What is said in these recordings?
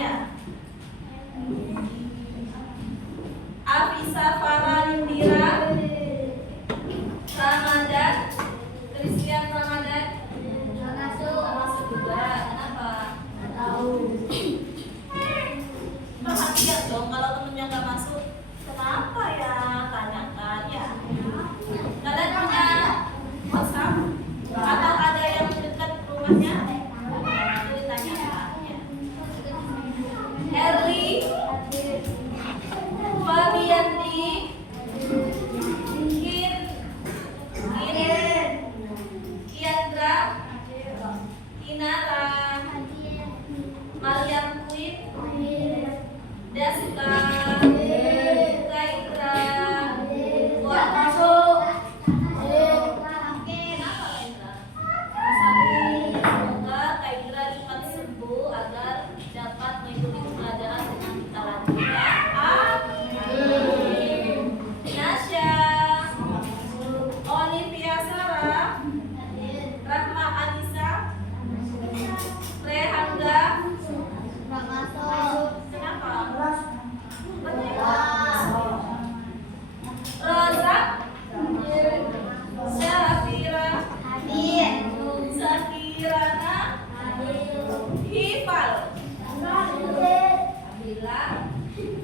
ya. Afisa Farandira Ramadan, Christian Ramadan masuk juga. Kenapa? Perhatian dong kalau temennya nggak masuk. Kenapa ya? Tanyakan ya. Kalian punya WhatsApp atau ada yang dekat rumahnya? Itu ditanyakan ya. Erli, Fabiandi, Kiandra, Inara, Mariam Kuit, Daska, Kaitra, buat masuk. Kenapa Kaitra? Semoga Kaitra cepat sembuh agar dapat mengikuti pelajaran dengan kita lagi ya. Amin. Nasya, Olivia Sarah, Rahma Anissa, Rehangga. Kenapa? Rozak, Syafira, Zakirana, Hifal. Alhamdulillah,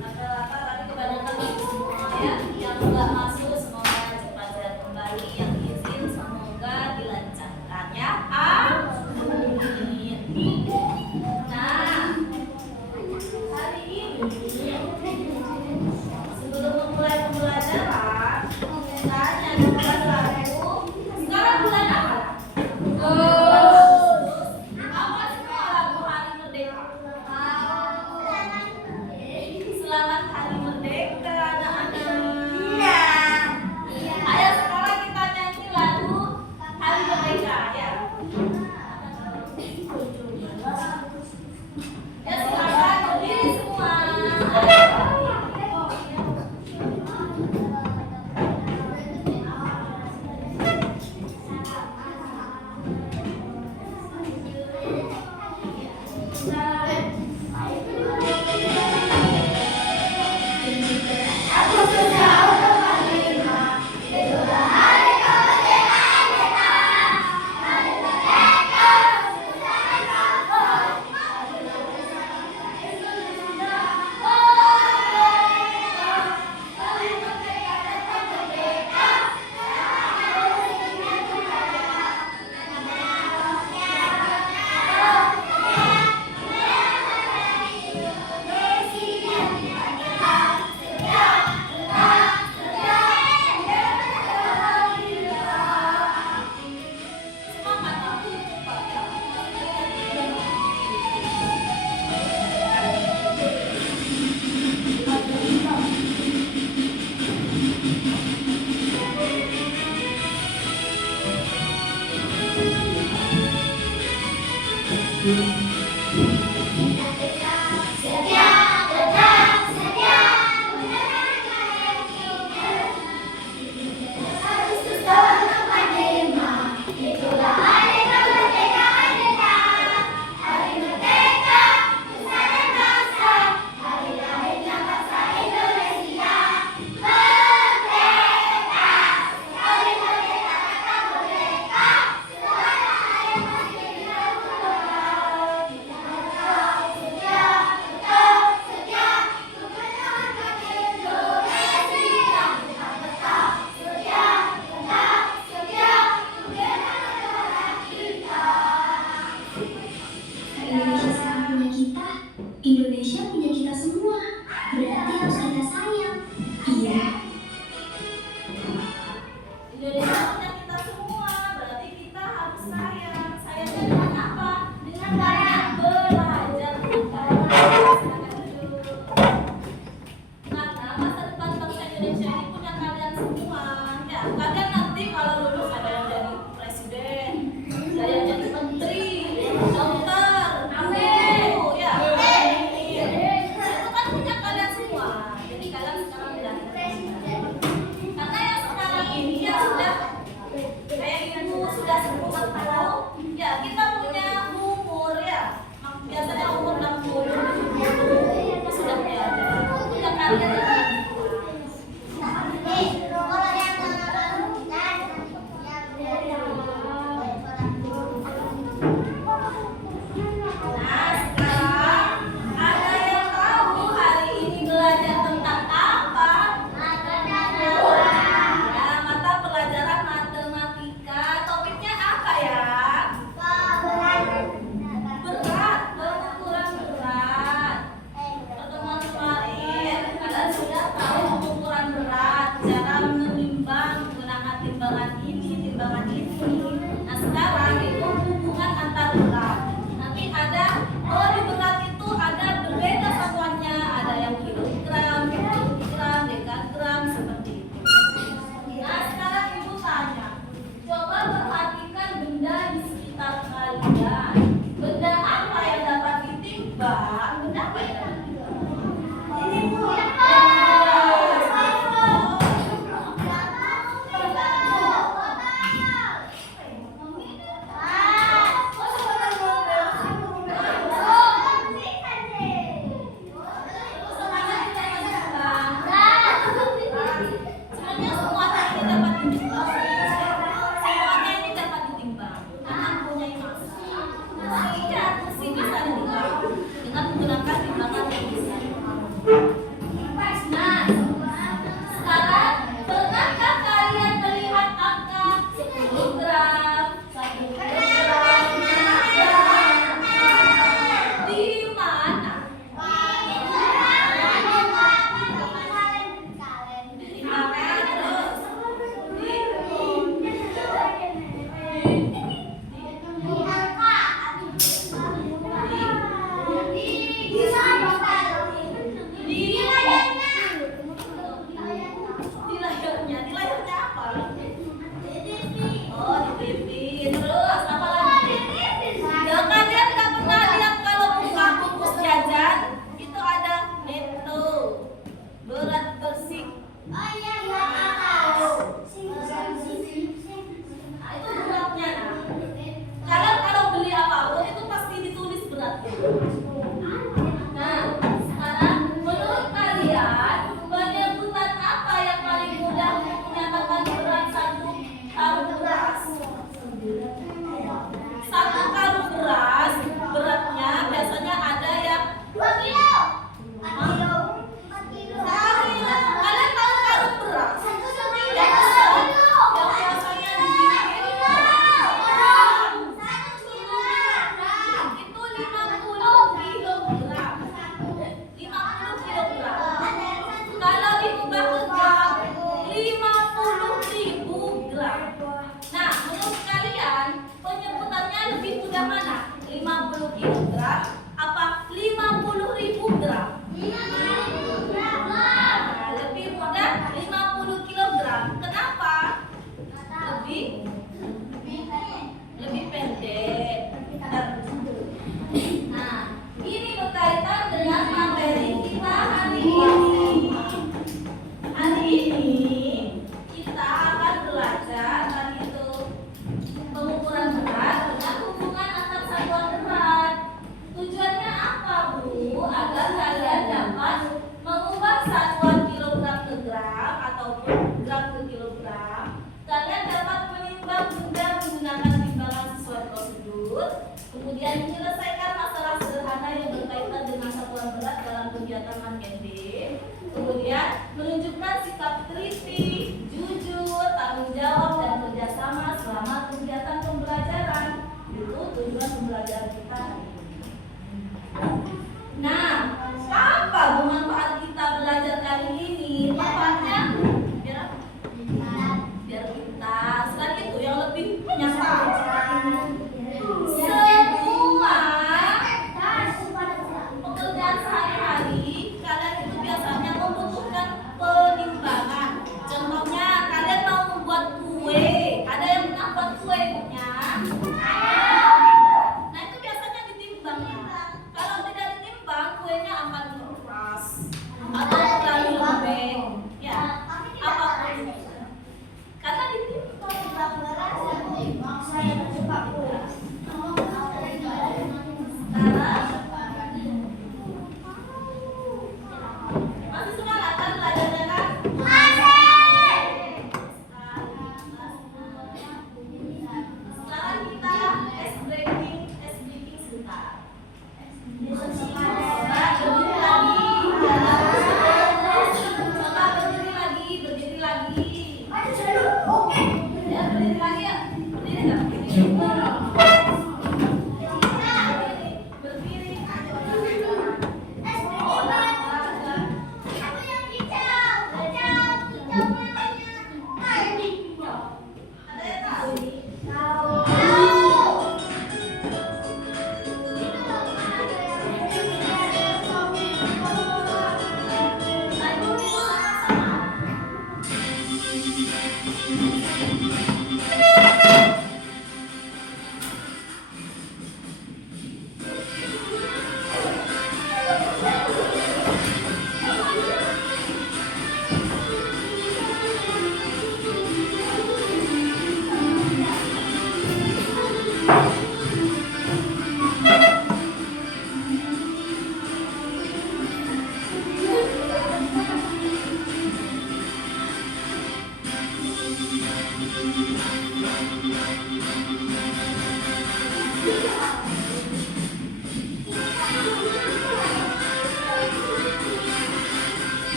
rata-rata tapi kebanyakan masuk semua ya. Yang nggak masuk semoga cepat sehat kembali. Yang izin semoga dilancarkan ya. Amin. Nah, hari ini sebelum memulai pembelajaran, tanya nomor satu. Sekarang bulan apa? Apa semua lagu Hari Merdeka? Selamat Hari Merdeka anak-anak. Ayo sekarang kita nyanyi lagu Hari Merdeka ya. Ya silakan berdiri semua. Indonesia punya kita semua, berarti harus kita sayang. Iya. Indonesia punya kita semua, berarti kita harus sayang. Sayangnya dengan apa? Dengan banyak belajar. Silakan duduk. Karena masa depan bangsa Indonesia ini punya kalian semua. Ya, kalian nanti kalau lulus ada yang jadi presiden, ada yang jadi menteri, dokter, guru, ya. Itu kan punya kalian semua. ini kita akan belajar tadi itu pengukuran berat dengan hubungan antar satuan berat. Tujuannya apa, Bu? Agar kalian dapat mengubah satuan kilogram ke gram ataupun gram ke kilogram. Kalian dapat menimbang benda menggunakan timbangan sesuai prosedur. Kemudian menyelesaikan masalah sederhana yang berkaitan dengan satuan berat dalam kegiatan MAN-KD. Kemudian menunjukkan sikap teliti, jujur, tanggung jawab, dan kerjasama selama kegiatan pembelajaran. Itu tujuan pembelajaran kita hari ini. Nah, apa manfaat kita belajar kali ini? Manfaatnya biar apa? Biar kita selain itu yang lebih nyata. Semua pekerjaan sehari-hari kalian itu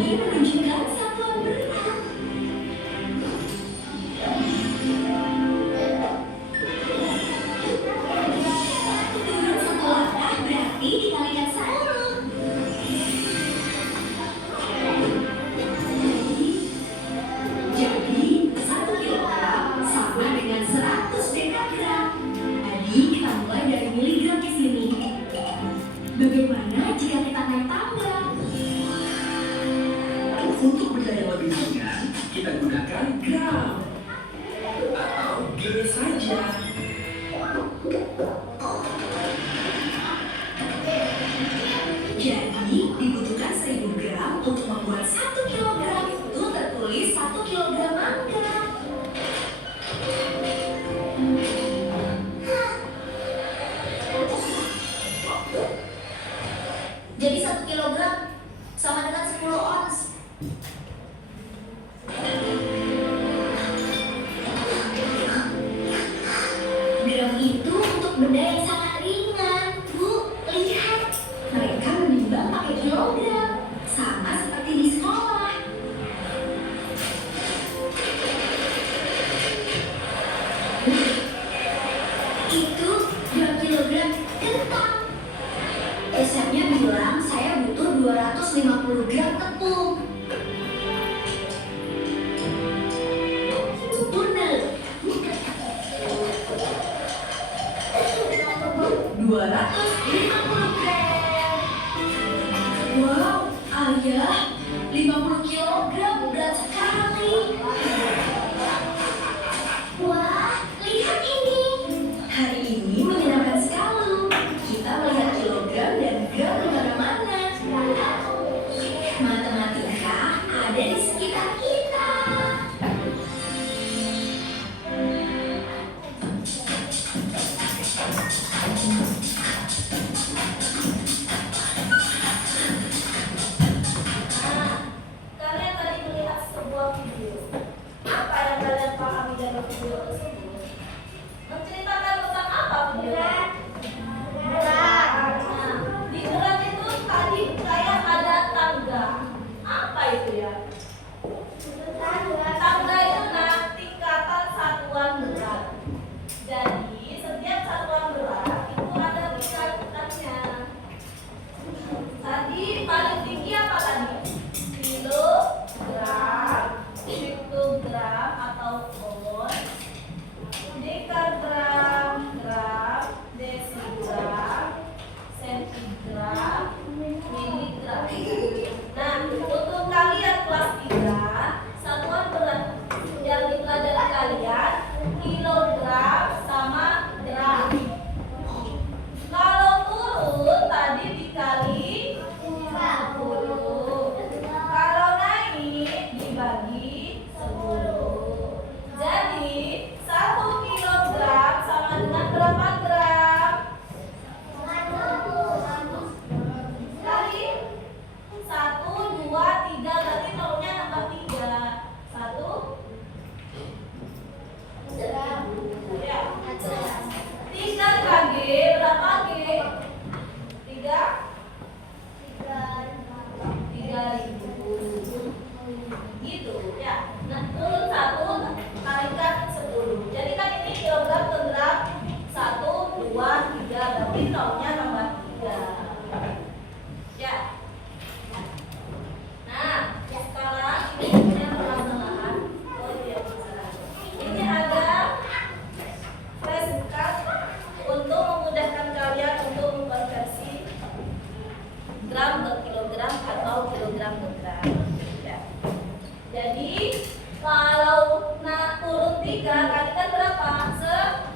ini menunjukkan satuan berat. Turun satu langkah berarti dikalikan 10. Jadi 1 kilogram sama dengan 100 dekagram. Tadi kita mulai dari miligram di sini. Bagaimana jika kita naik tangga? Untuk benda yang lebih ringan, kita gunakan gram atau G saja. Jadi dibutuhkan 1000 gram untuk membuat 1 kilogram. Itu tertulis 1 kilogram mangga. Jadi 1 kilogram sama dengan 10 ons. Gram itu untuk benda yang sangat ringan. Bu, lihat. Mereka menimbang pakai kilogram. Sama seperti di sekolah. Itu 2 kilogram kentang. Esepnya bilang saya butuh 250 gram tepung. Sempurna. 250 gram. Wow, Ayah, 50 kilogram berat sekali. Wah, lihat ini. Hari ini menyenangkan sekali. Kita melihat kilogram dan gram di mana-mana. Matematika ada di sekitar kita. Nah, kalian tadi melihat sebuah video. Apa yang kalian pahami dari video tersebut? Menceritakan tentang apa video? Berat. Nah, di berat itu tadi kayak ada tangga. Apa itu ya? Tangga itu tingkatan satuan berat. Jadi setiap satuan berat itu ada tingkatannya. Tadi paling tinggi apa tadi? Kilogram, pikogram atau ons, dekagram, gram, desigram, sentigram, miligram. Nah, untuk kalian kelas 3, satuan berat yang dipelajari kalian kilogram sama gram. Kalau turun tadi dikali 50. Kalau naik dibagi 10. Jadi 1 kilogram sama dengan berapa gram? Kali 1, 2, 3, berarti nolnya nambah 3. 1 ya. 3 kg berapa G? 3 3.000 gitu ya. Nah, turun 1 kalikan 10. Jadi kan ini kilogram ke gram 1, 2, 3, berarti nolnya nambah 3 ya. Nah, sekarang ini punya permasalahan. Ini ada flashcard untuk memudahkan kalian untuk mengkonversi gram ke kilogram atau kilogram ke gram ya. Jadi kalau turun 3 kalikan berapa? 1000.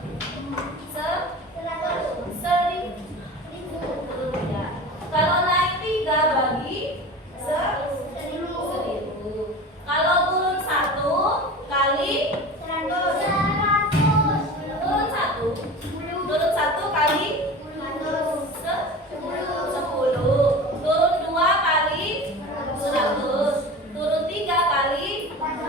Turun 3. Kalau naik 3 bagi 1000. Kalau turun 1 kali 100. Turun 1. Turun 1 kali 10. Turun 2 kali 100. Turun 3 kali 1000.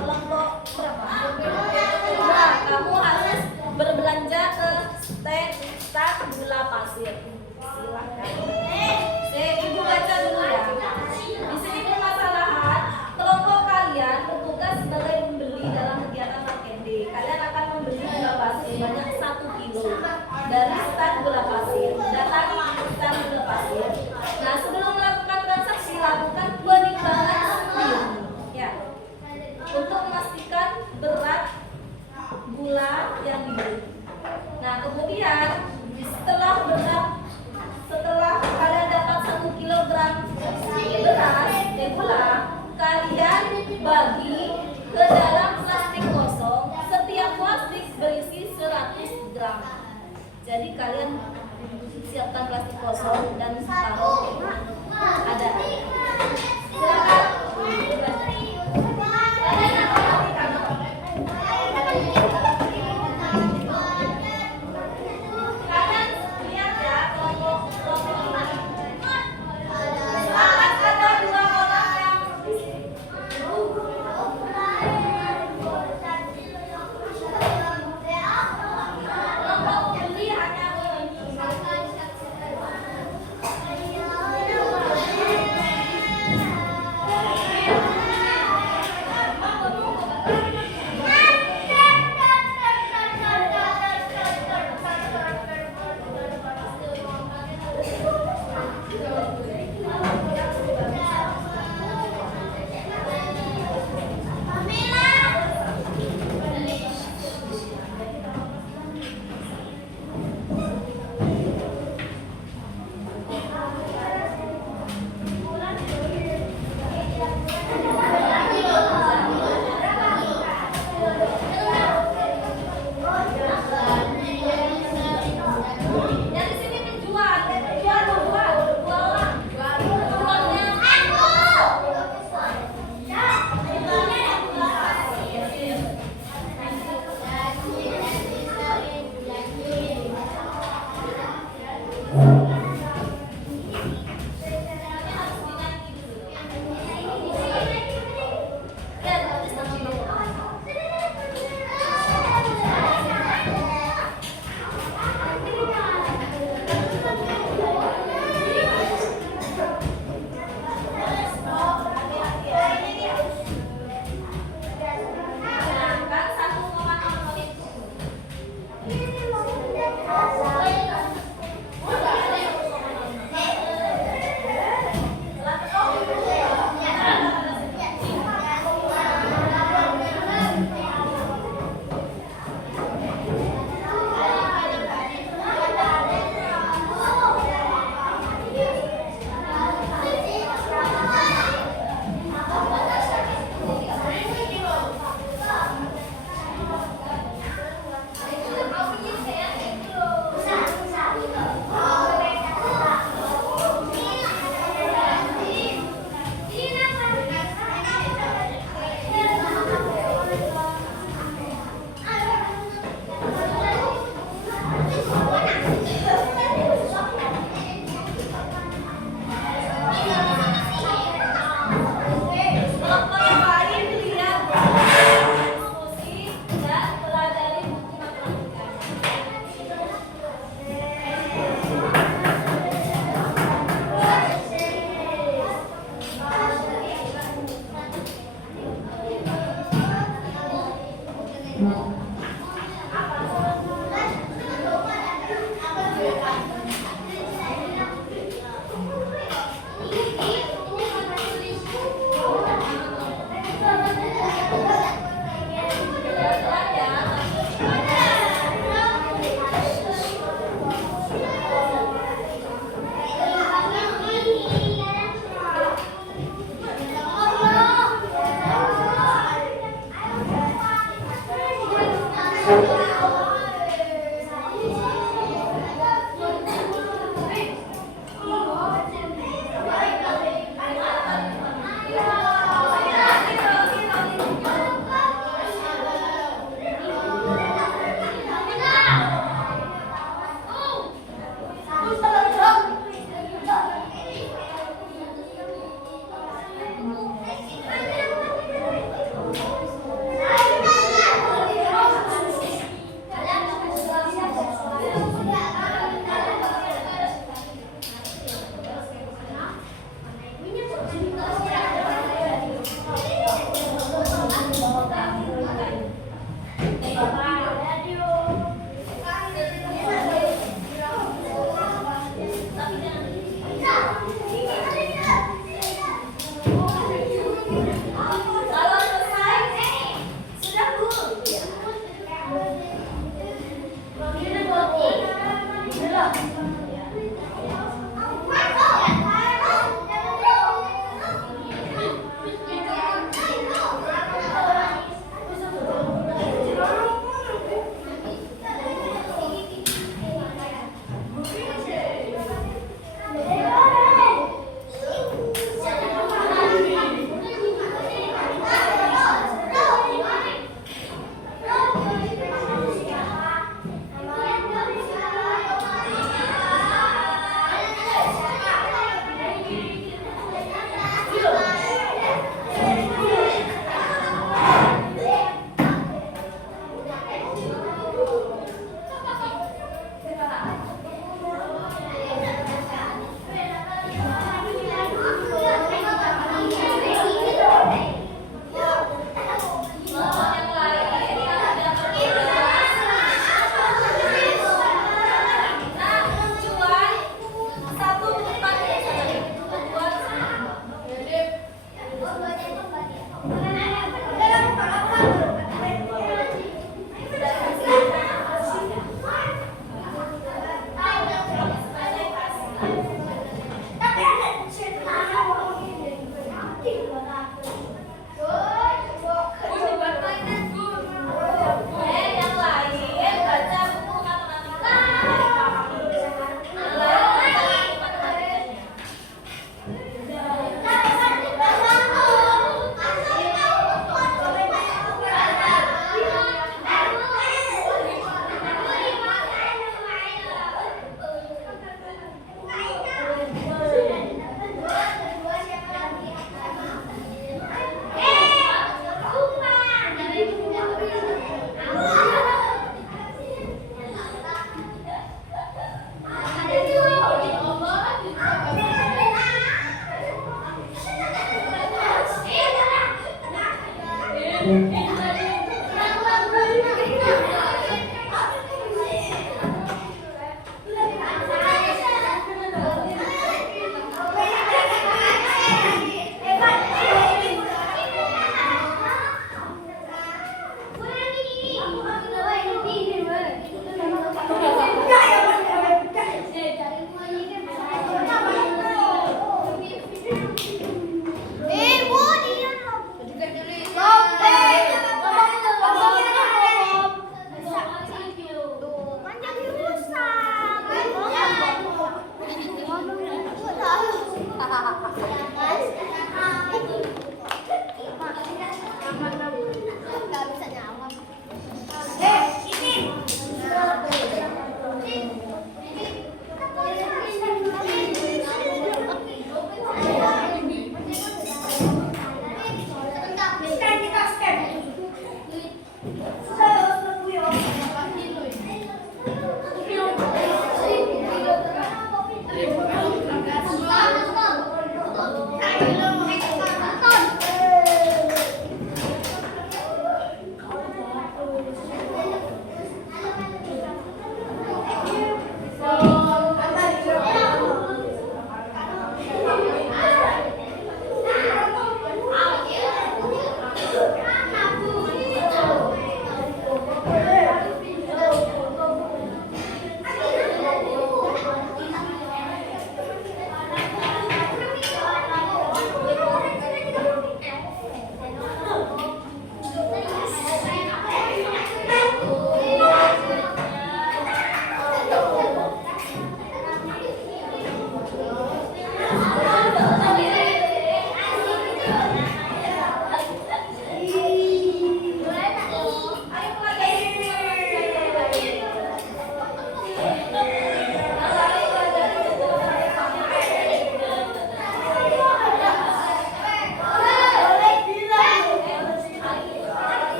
kelompok berapa? Kedua, kamu harus berbelanja ke stand gula pasir. Silahkan. Ibu baca dulu ya. Di sini permasalahan kelompok kalian bertugas sebagai pembeli dalam kegiatan market day. Kalian akan membeli gula pasir sebanyak 1 kilo dari stand gula pasir. Datangi stand gula pasir. Nah, sebelum melakukan transaksi, lakukan penimbangan sendiri. Ya, untuk memastikan berat gula yang dibeli. Nah, kemudian setelah kalian dapat 1 kilogram beras gula, kalian bagi ke dalam plastik kosong. Setiap plastik berisi 100 gram. Jadi kalian siapkan plastik kosong dan taruh ada. Silakan.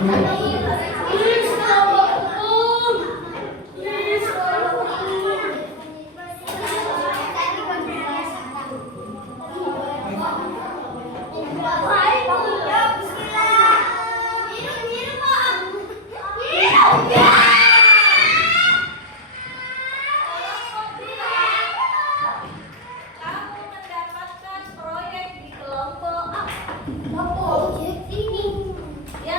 Kamu mendapatkan proyek di kelompok A. Ya,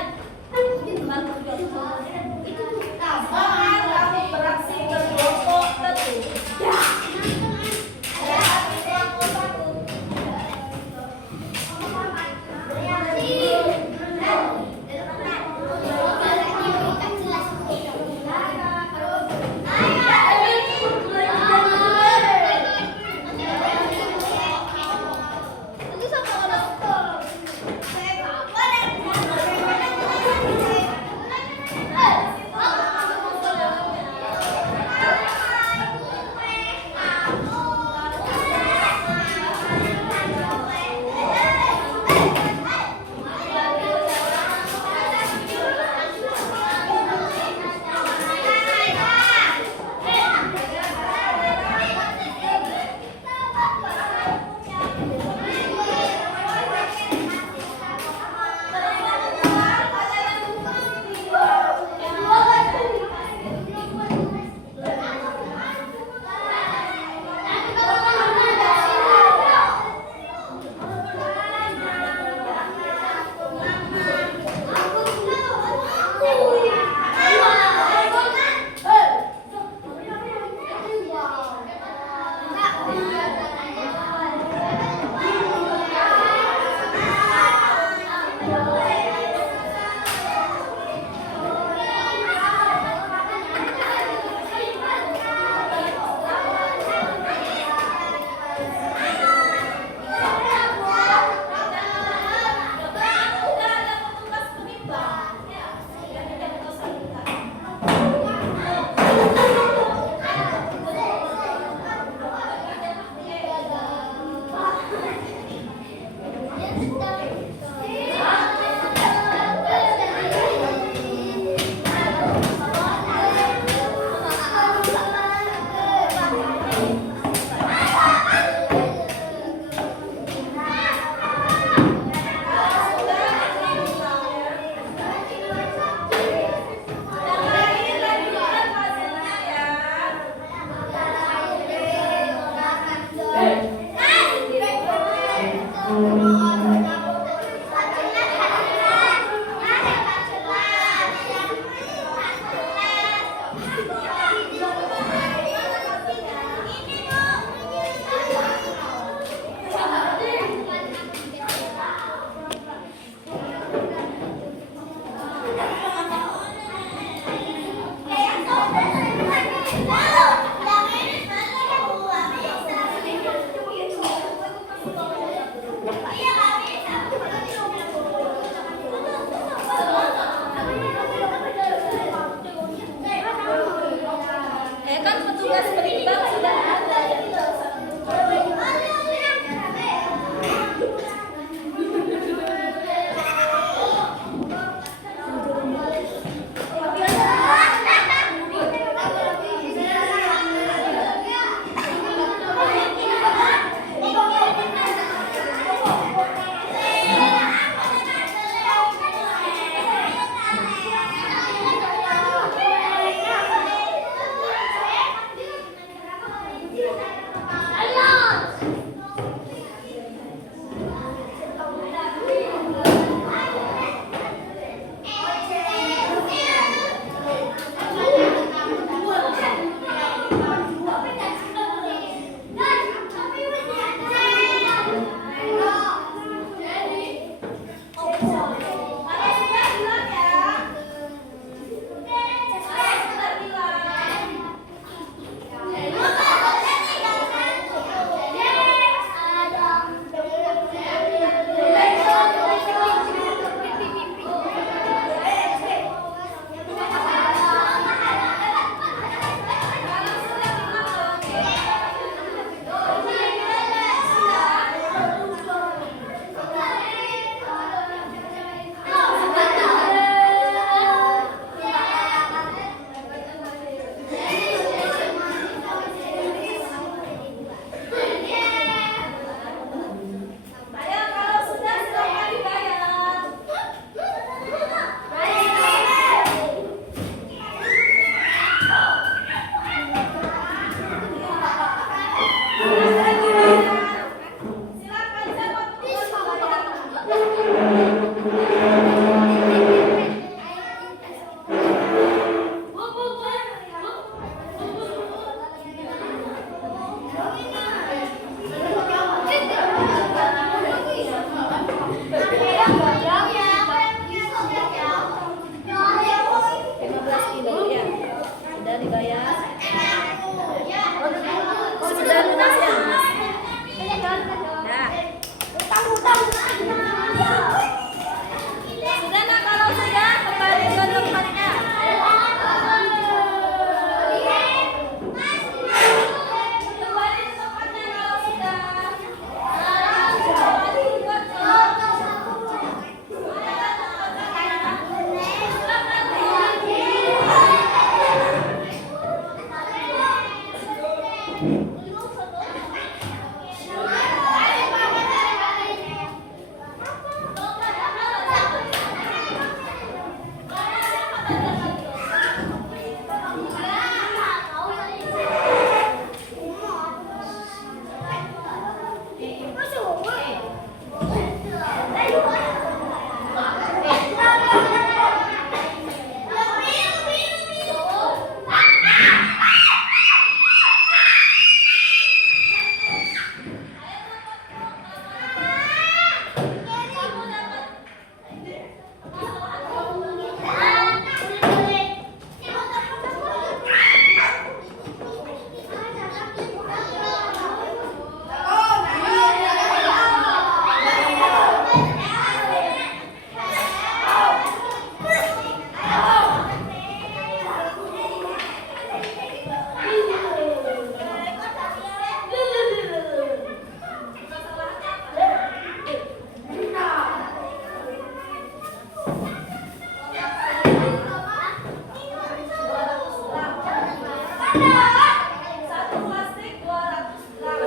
Satu plastik 200 gram.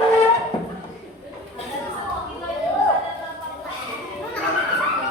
Ada semua kilo itu ada 200 gram, plastik 200 gram.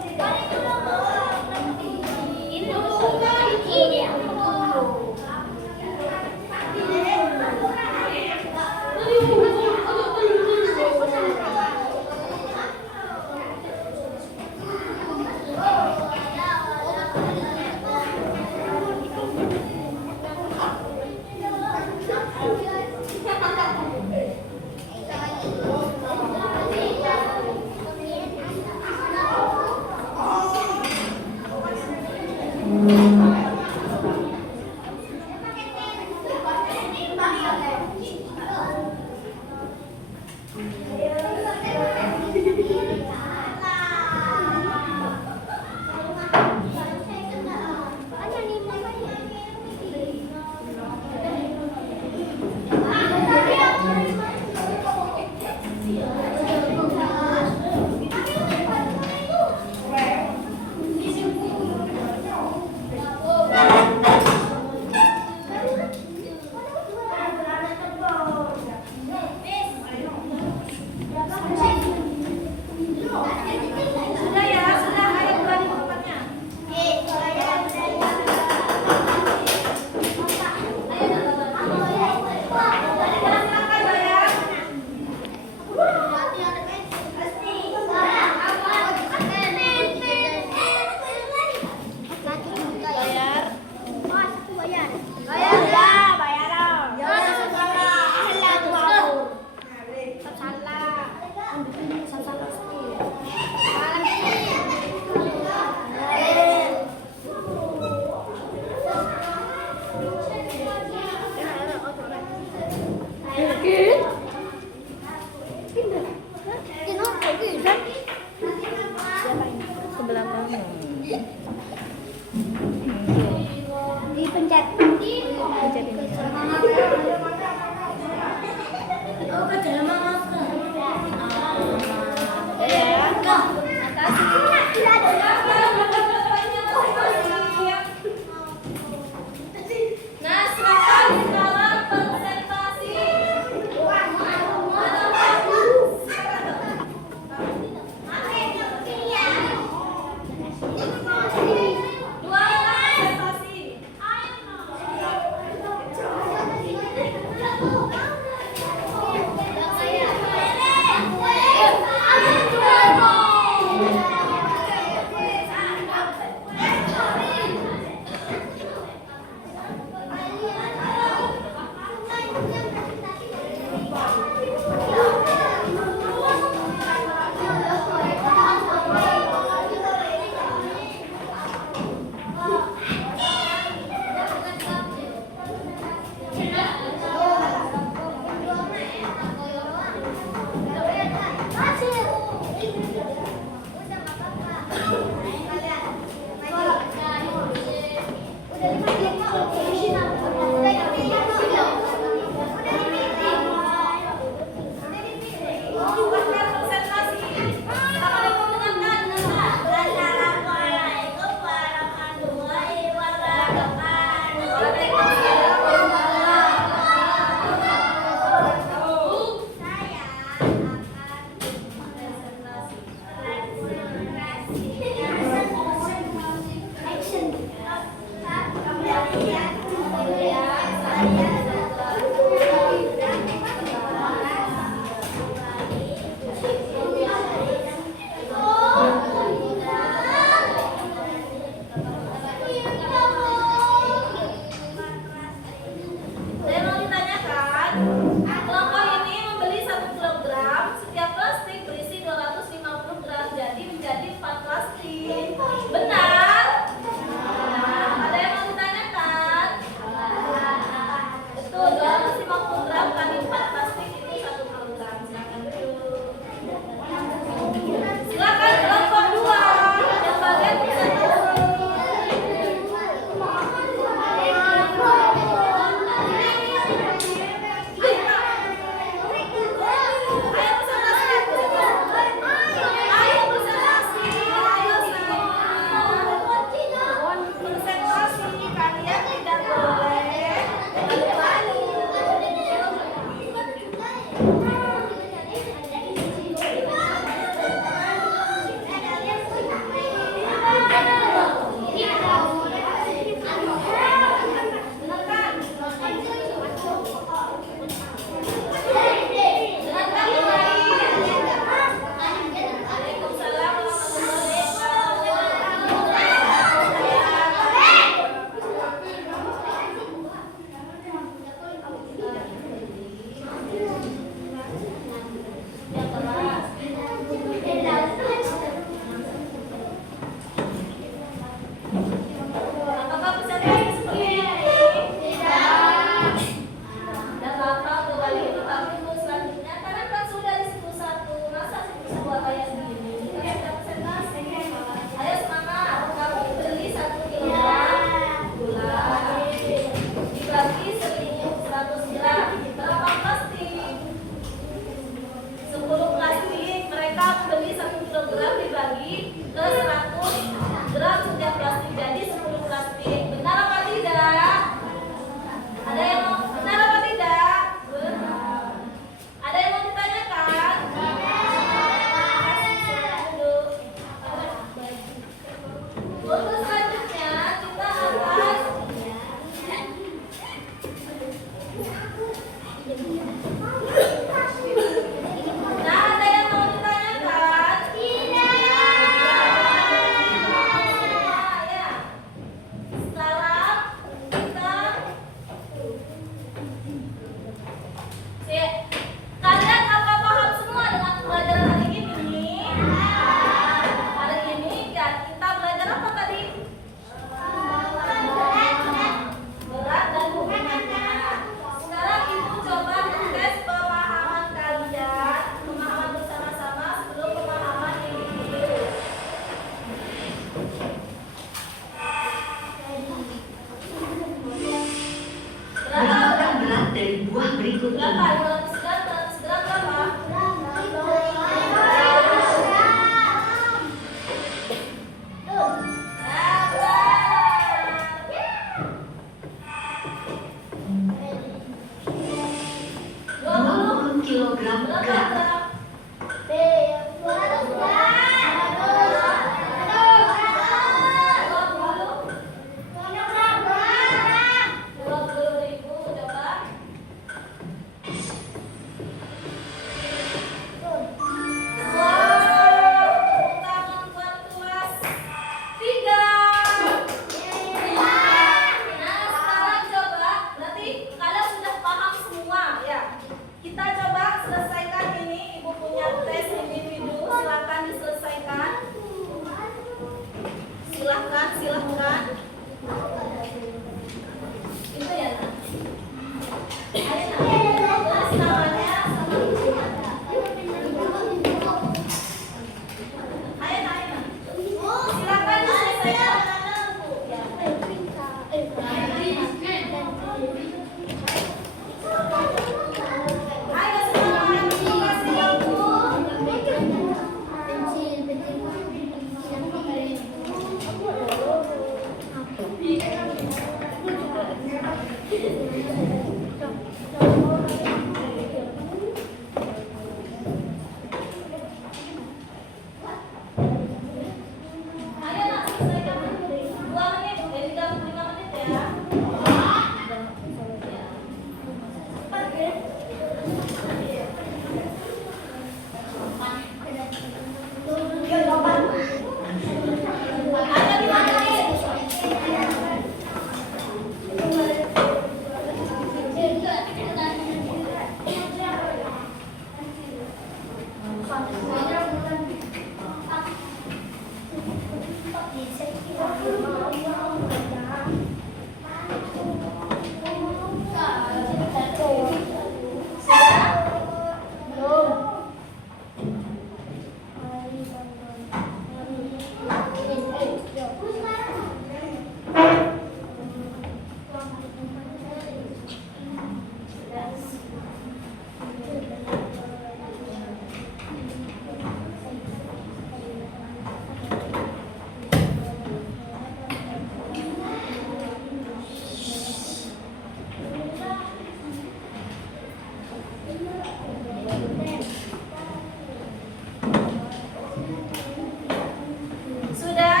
Sudah?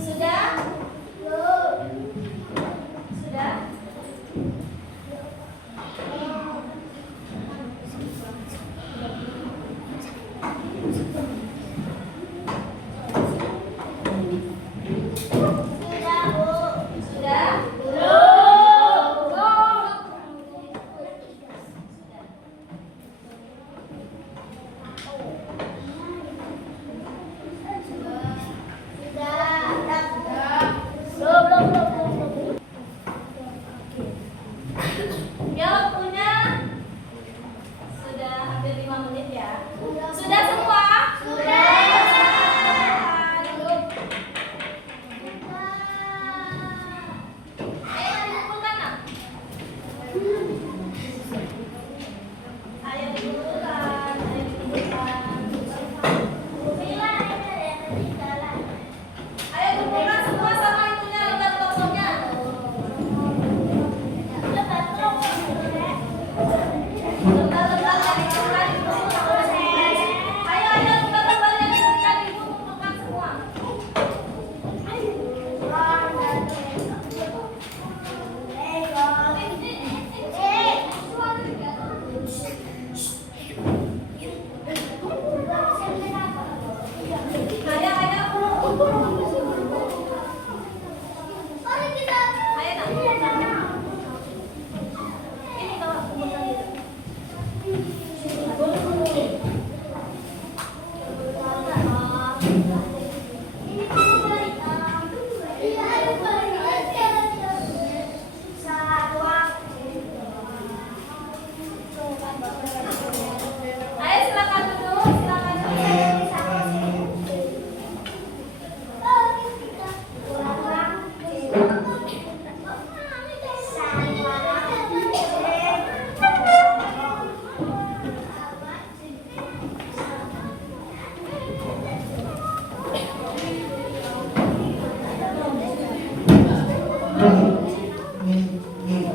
Sudah? Sudah? Sudah? Ya waktunya sudah hampir 5 menit ya. Sudah semua? Ayo dikumpulkan nak. Ayo dikumpulkan. Ayo kumpulkan semua sama itunya lembar kosongnya. Lembar-lembar yang dikumpulkan itu. Ayo lembar-lembar yang dikumpulkan ibu kumpulkan semua. Ayo, ayo. Ayo nak. Ini bawa kumpulkan gitu. Ayo silakan duduk, silakan duduk.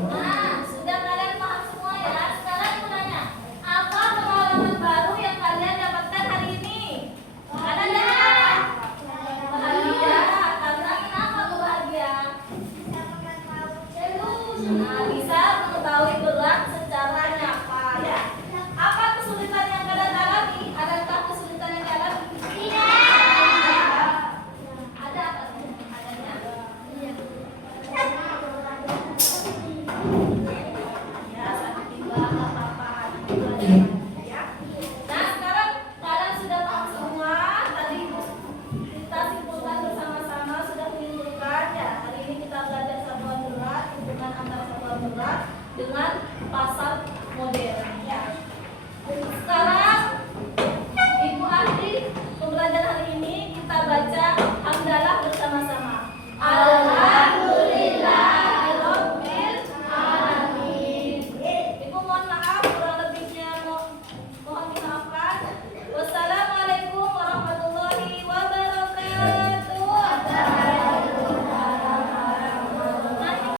Nah, sudah kalian paham semua ya? Sekarang aku nanya, apa pengalaman baru yang kalian dapatkan hari ini? Ada nggak? Bahagia. Karena kenapa kok bahagia? Nah, bisa mengetahui berat secara nyata ya. Apa kesulitan yang kalian alami? Adakah kesulitan yang dialami? Tidak. Ada apa? Adanya? Ya, sakit tiba, apa-apa, ya. Nah, sekarang kalian sudah paham semua. Tadi kita simpulkan bersama-sama, sudah menyimpulkan ya. Hari ini kita belajar satuan berat, hubungan antar satuan berat dengan pasal model.